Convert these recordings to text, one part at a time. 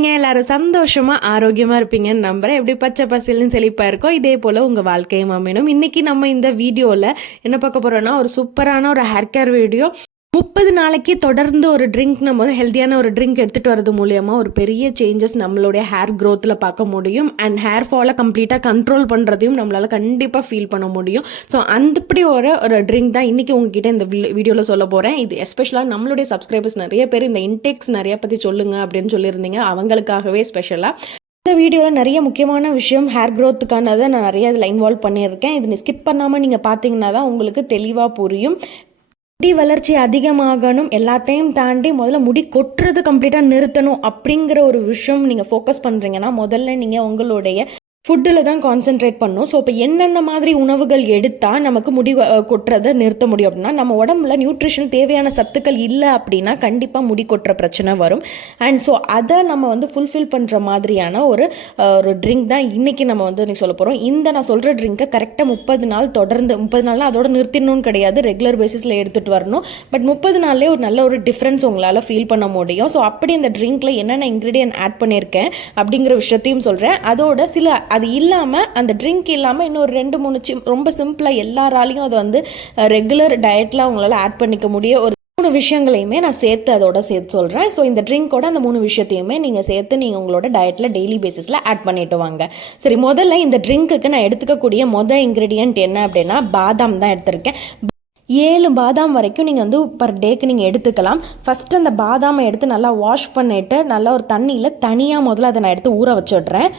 இருக்கீங்க? எல்லாரும் சந்தோஷமா ஆரோக்கியமா இருப்பீங்கன்னு நம்புறேன். எப்படி பச்சை பசேல்னு செழிப்பா இருக்கோ இதே போல உங்க வாழ்க்கையும் அமையணும். இன்னைக்கு நம்ம இந்த வீடியோல என்ன பார்க்க போறோம்னா, ஒரு சூப்பரான ஒரு ஹேர் கேர் வீடியோ. 30 நாளைக்கு தொடர்ந்து ஒரு ட்ரிங்க், நம்ம வந்து ஹெல்த்தியான ஒரு ட்ரிங்க் எடுத்துகிட்டு வரது மூலியமாக ஒரு பெரிய சேஞ்சஸ் நம்மளுடைய ஹேர் க்ரோத்தில் பார்க்க முடியும். அண்ட் ஹேர் ஃபாலை கம்ப்ளீட்டாக கண்ட்ரோல் பண்ணுறதையும் நம்மளால் கண்டிப்பாக ஃபீல் பண்ண முடியும். ஸோ அந்தப்படி ஒரு ட்ரிங்க் தான் இன்றைக்கி உங்ககிட்ட இந்த வீடியோவில் சொல்ல போகிறேன். இது எஸ்பெஷலாக நம்மளுடைய சப்ஸ்கிரைபர்ஸ் நிறைய பேர் இந்த இன்டேக்ஸ் நிறைய பற்றி சொல்லுங்கள் அப்படின்னு சொல்லியிருந்தீங்க. அவங்களுக்காகவே ஸ்பெஷலாக இந்த வீடியோவில் நிறைய முக்கியமான விஷயம் ஹேர் க்ரோத்துக்கானதை நான் நிறைய இதில் இன்வால்வ் பண்ணியிருக்கேன். இது ஸ்கிப் பண்ணாமல் நீங்கள் பார்த்தீங்கன்னா தான் உங்களுக்கு தெளிவாக புரியும். முடி வளர்ச்சி அதிகமாகணும், எல்லாத்தையும் தாண்டி முதல்ல முடி கொட்டுறது கம்ப்ளீட்டாக நிறுத்தணும் அப்படிங்கிற ஒரு விஷயம் நீங்கள் ஃபோக்கஸ் பண்ணுறீங்கன்னா முதல்ல நீங்கள் உங்களுடைய ஃபுட்டில் தான் கான்சென்ட்ரேட் பண்ணணும். ஸோ இப்போ என்னென்ன மாதிரி உணவுகள் எடுத்தால் நமக்கு முடி கொட்டுறதை நிறுத்த முடியும் அப்படின்னா, நம்ம உடம்புல நியூட்ரிஷன் தேவையான சத்துக்கள் இல்லை அப்படின்னா கண்டிப்பாக முடி கொட்டுற பிரச்சனை வரும். அண்ட் ஸோ அதை நம்ம வந்து ஃபுல்ஃபில் பண்ணுற மாதிரியான ஒரு ட்ரிங்க் தான் இன்றைக்கி நம்ம வந்து சொல்ல போகிறோம். இந்த நான் சொல்கிற ட்ரிங்க்கை கரெக்டாக 30 நாள் தொடர்ந்து, 30 நாள்லாம் அதோட நிறுத்திடணும்னு கிடையாது, ரெகுலர் பேசிஸில் எடுத்துகிட்டு வரணும். பட் 30 நாள்லேயே ஒரு நல்ல ஒரு டிஃப்ரென்ஸ் உங்களால் ஃபீல் பண்ண முடியும். ஸோ அப்படி இந்த ட்ரிங்க்கில் என்னென்ன இன்க்ரீடியன்ட் ஆட் பண்ணியிருக்கேன் அப்படிங்கிற விஷயத்தையும் சொல்கிறேன். அதோட சில அது இல்லாமல், அந்த ட்ரிங்க் இல்லாமல் இன்னொரு 2-3 ரொம்ப சிம்பிளாக எல்லாராலையும் அதை வந்து ரெகுலர் டயட்டில் அவங்களால ஆட் பண்ணிக்க முடியும் ஒரு 3 விஷயங்களையுமே நான் அதோட சேர்த்து சொல்கிறேன். ஸோ இந்த ட்ரிங்கோட அந்த 3 விஷயத்தையுமே நீங்கள் சேர்த்து நீங்கள் உங்களோட டயட்டில் டெய்லி பேசிஸில் ஆட் பண்ணிட்டு வாங்க. சரி, முதல்ல இந்த ட்ரிங்க்குக்கு நான் எடுத்துக்கக்கூடிய இன்க்ரீடியன்ட் என்ன அப்படின்னா, பாதாம் தான் எடுத்திருக்கேன். 7 பாதாம் வரைக்கும் நீங்கள் வந்து பர் டேக்கு நீங்கள் எடுத்துக்கலாம். ஃபஸ்ட்டு அந்த பாதாமை எடுத்து நல்லா வாஷ் பண்ணிவிட்டு நல்லா ஒரு தண்ணியில் தனியாக முதல்ல அதை நான் எடுத்து ஊற வச்சுடுறேன்.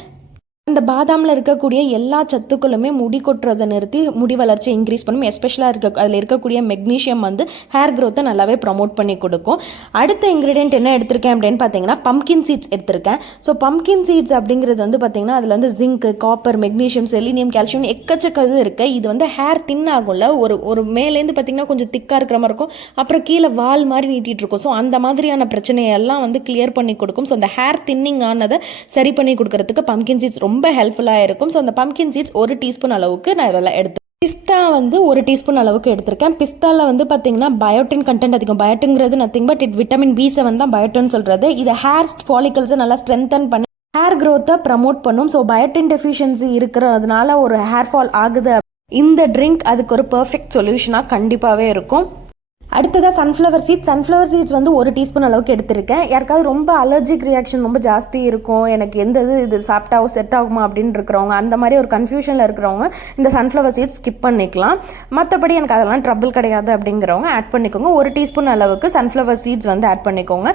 அந்த பாதாமில் இருக்கக்கூடிய எல்லா சத்துக்களுமே முடி கொட்டுறதை நிறுத்தி முடி வளர்ச்சி இன்க்ரீஸ் பண்ணும். எஸ்பெஷலாக அதில் இருக்கக்கூடிய மெக்னீஷியம் வந்து ஹேர் க்ரோத்தை நல்லாவே ப்ரமோட் பண்ணி கொடுக்கும். அடுத்த இன்க்ரீடியன்ட் என்ன எடுத்திருக்கேன் அப்படின்னு பார்த்தீங்கன்னா, பம்கின் சீட்ஸ் எடுத்திருக்கேன். ஸோ பம்கின் சீட்ஸ் அப்படிங்கிறது வந்து பார்த்தீங்கன்னா அதில் வந்து zinc, copper, magnesium, selenium, calcium எக்கச்சக்கது இருக்குது. இது வந்து ஹேர் தின் ஆகும்ல, ஒரு மேலேருந்து பார்த்தீங்கன்னா கொஞ்சம் திக்காக இருக்கிற மாதிரி இருக்கும், அப்புறம் கீழே வால் மாதிரி நீட்டிகிட்டு இருக்கும். ஸோ அந்த மாதிரியான பிரச்சனையெல்லாம் வந்து கிளியர் பண்ணி கொடுக்கும். ஸோ அந்த ஹேர் தின்னிங் ஆனதை சரி பண்ணி கொடுக்கறதுக்கு பம்கின் சீட்ஸ் ரொம்ப ஹெல்ப்ஃபுல்லாக இருக்கும். ஸோ அந்த பம்கின் சீட்ஸ் 1 டீஸ்பூன் அளவுக்கு நான் இதெல்லாம் எடுத்து, பிஸ்தா வந்து 1 டீஸ்பூன் அளவுக்கு எடுத்திருக்கேன். பிஸ்தாவில் வந்து பார்த்தீங்கன்னா பயோட்டின் கண்டென்ட் அதிகம். பயோட்டிங்கிறது நத்திங் பட் விட்டமின் B7 தான் பயோட்டின் சொல்கிறது. இது ஹேர் ஃபாலிகல்ஸை நல்லா ஸ்ட்ரென்தன் பண்ணி ஹேர் க்ரோத்தை ப்ரமோட் பண்ணும். ஸோ பயோட்டின் டெஃபிஷியன்சி இருக்கிறதுனால ஒரு ஹேர் ஃபால் ஆகுது, இந்த ட்ரிங்க் அதுக்கு ஒரு பர்ஃபெக்ட் சொல்யூஷனாக கண்டிப்பாகவே இருக்கும். அடுத்ததாக சன்ஃப்ளவர் சீட்ஸ் வந்து 1 டீஸ்பூன் அளவுக்கு எடுத்திருக்கேன். யாருக்காவது ரொம்ப அலர்ஜிக் ரியாக்ஷன் ரொம்ப ஜாஸ்தி இருக்கும், எனக்கு எந்த இது சாப்பிட்டா செட் ஆகுமா அப்படின்னு இருக்கிறவங்க, அந்த மாதிரி ஒரு கன்ஃபியூஷனில் இருக்கிறவங்க இந்த சன்ஃப்ளவர் சீட்ஸ் ஸ்கிப் பண்ணிக்கலாம். மற்றபடி எனக்கு அதெல்லாம் ட்ரபிள் கிடையாது அப்படிங்கிறவங்க ஆட் பண்ணிக்கோங்க. 1 டீஸ்பூன் அளவுக்கு சன்ஃப்ளவர் சீட்ஸ் வந்து ஆட் பண்ணிக்கோங்க.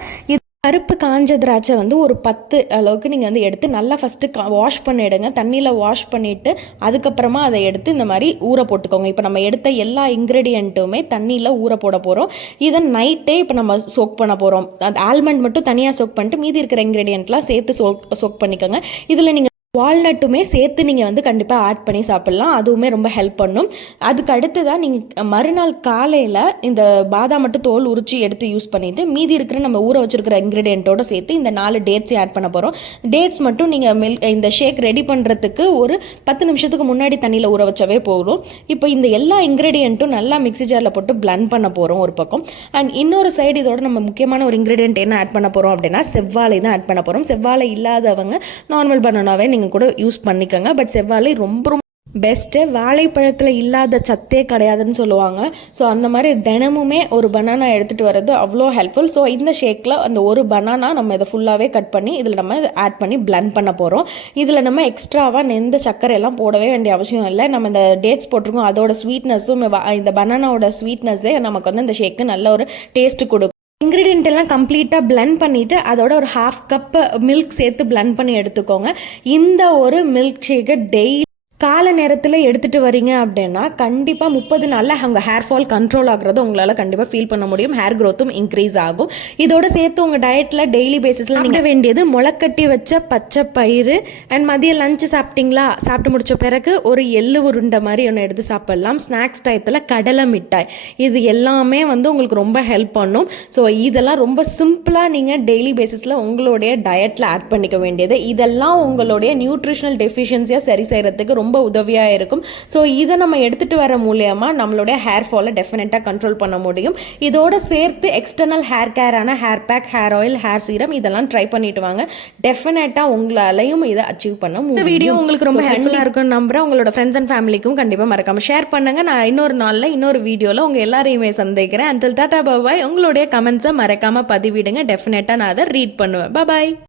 கருப்பு காஞ்ச திராட்சை வந்து ஒரு 10 அளவுக்கு நீங்கள் வந்து எடுத்து நல்லா ஃபஸ்ட்டு வாஷ் பண்ணிவிடுங்க. தண்ணியில் வாஷ் பண்ணிவிட்டு அதுக்கப்புறமா அதை எடுத்து இந்த மாதிரி ஊற போட்டுக்கோங்க. இப்போ நம்ம எடுத்த எல்லா இன்க்ரீடியண்ட்டுமே தண்ணியில் ஊற போட போகிறோம். இதை நைட்டே இப்போ நம்ம சோக் பண்ண போகிறோம். அந்த ஆல்மண்ட் மட்டும் தனியாக சோக் பண்ணிட்டு மீதி இருக்கிற இன்க்ரீடியண்ட்லாம் சேர்த்து சோக் பண்ணிக்கோங்க. இதில் நீங்கள் வால்நட்டுமே சேர்த்து நீங்கள் வந்து கண்டிப்பாக ஆட் பண்ணி சாப்பிட்லாம், அதுவுமே ரொம்ப ஹெல்ப் பண்ணும். அதுக்கு அடுத்து தான் நீங்கள் மறுநாள் காலையில் இந்த பாதாம் மட்டும் தோல் உரிச்சி எடுத்து யூஸ் பண்ணிவிட்டு மீதி இருக்கிற நம்ம ஊற வச்சுருக்கிற இன்க்ரீடியண்ட்டோடு சேர்த்து இந்த 4 டேட்ஸையும் ஆட் பண்ண போகிறோம். டேட்ஸ் மட்டும் நீங்கள் இந்த ஷேக் ரெடி பண்ணுறதுக்கு ஒரு 10 நிமிஷத்துக்கு முன்னாடி தண்ணியில் ஊற வச்சாவே போதும். இப்போ இந்த எல்லா இன்க்ரீடியண்ட்டும் நல்லா மிக்ஸி ஜாரில் போட்டு பிளண்ட் பண்ண போகிறோம் ஒரு பக்கம். அண்ட் இன்னொரு சைடு இதோட நம்ம முக்கியமான ஒரு இன்க்ரீடியன்ட் என்ன ஆட் பண்ண போகிறோம் அப்படின்னா, செவ்வாழை தான் ஆட் பண்ண போகிறோம். செவ்வாழை இல்லாதவங்க நார்மல் பனானாவே நீங்கள் கூட யூஸ் பண்ணிக்கோங்க. பட் செவ்வாழை ரொம்ப பெஸ்ட்டு. வாழைப்பழத்தில் இல்லாத சத்தே கிடையாதுன்னு சொல்லுவாங்க. ஸோ அந்த மாதிரி தினமுமே ஒரு பனானா எடுத்துகிட்டு வர்றது அவ்வளோ ஹெல்ப்ஃபுல். ஸோ இந்த ஷேக்கில் அந்த ஒரு பனானா நம்ம இதை ஃபுல்லாகவே கட் பண்ணி இதில் நம்ம ஆட் பண்ணி பிளண்ட் பண்ண போகிறோம். இதில் நம்ம எக்ஸ்ட்ராவாக எந்த சர்க்கரையெல்லாம் போடவே வேண்டிய அவசியம் இல்லை. நம்ம இந்த டேட்ஸ் போட்டிருக்கோம், அதோட ஸ்வீட்னஸும் இந்த பனானாவோட ஸ்வீட்னஸே நமக்கு வந்து இந்த ஷேக்கு நல்ல ஒரு டேஸ்ட்டு கொடுக்கும். இன்க்ரீடியன்ட் எல்லாம் கம்ப்ளீட்டாக பிளண்ட் பண்ணிவிட்டு அதோட ஒரு 1/2 கப் மில்க் சேர்த்து பிளண்ட் பண்ணி எடுத்துக்கோங்க. இந்த ஒரு மில்க் ஷேக்கை டெய்லி காலை நேரத்தில் எடுத்துகிட்டு வரீங்க அப்படின்னா கண்டிப்பாக 30 நாளில் அவங்க ஹேர் ஃபால் கண்ட்ரோல் ஆகுறது உங்களால் கண்டிப்பாக ஃபீல் பண்ண முடியும். ஹேர் க்ரோத்தும் இன்க்ரீஸ் ஆகும். இதோட சேர்த்து உங்கள் டயட்டில் டெய்லி பேசிஸில் நீங்கள் வேண்டியது முளைக்கட்டி வச்ச பச்சை பயிறு. அண்ட் மதியம் லஞ்சு சாப்பிட்டீங்களா, சாப்பிட்டு முடித்த பிறகு ஒரு எள்ளு உருண்டை மாதிரி ஒன்று எடுத்து சாப்பிட்லாம். ஸ்நாக்ஸ் டயத்தில் கடலை மிட்டாய், இது எல்லாமே வந்து உங்களுக்கு ரொம்ப ஹெல்ப் பண்ணும். ஸோ இதெல்லாம் ரொம்ப சிம்பிளாக நீங்கள் டெய்லி பேசிஸில் உங்களுடைய டயட்டில் ஆட் பண்ணிக்க வேண்டியது. இதெல்லாம் உங்களுடைய நியூட்ரிஷனல் டெஃபிஷியன்சியாக சரி செய்கிறதுக்கு ரொம்ப உதவியாக இருக்கும். ஸோ இதை நம்ம எடுத்துகிட்டு வர மூலயமா நம்மளுடைய ஹேர் ஃபாலை டெஃபினட்டாக கண்ட்ரோல் பண்ண முடியும். இதோட சேர்த்து எக்ஸ்டர்னல் ஹேர் கேரான hair pack, hair oil, hair serum இதெல்லாம் ட்ரை பண்ணிட்டு வாங்க. டெஃபினட்டாக உங்களாலையும் இதை அச்சீவ் பண்ண முடியும். இந்த வீடியோ உங்களுக்கு ரொம்ப ஹெல்ப்ஃபுல்லாக இருக்கும்னு நம்புறேன். உங்களோட ஃப்ரெண்ட்ஸ் அண்ட் ஃபேமிலிக்கும் கண்டிப்பாக மறக்காமல் ஷேர் பண்ணுங்க. நான் இன்னொரு நாளில் இன்னொரு வீடியோவில் உங்கள் எல்லாரையுமே சந்திக்கிறேன். அன்டில் டாடா பாய். உங்களுடைய கமெண்ட்ஸை மறக்காமல் பதிவிடுங்க. டெஃபினட்டாக நான் அதை ரீட் பண்ணுவேன். பாய்.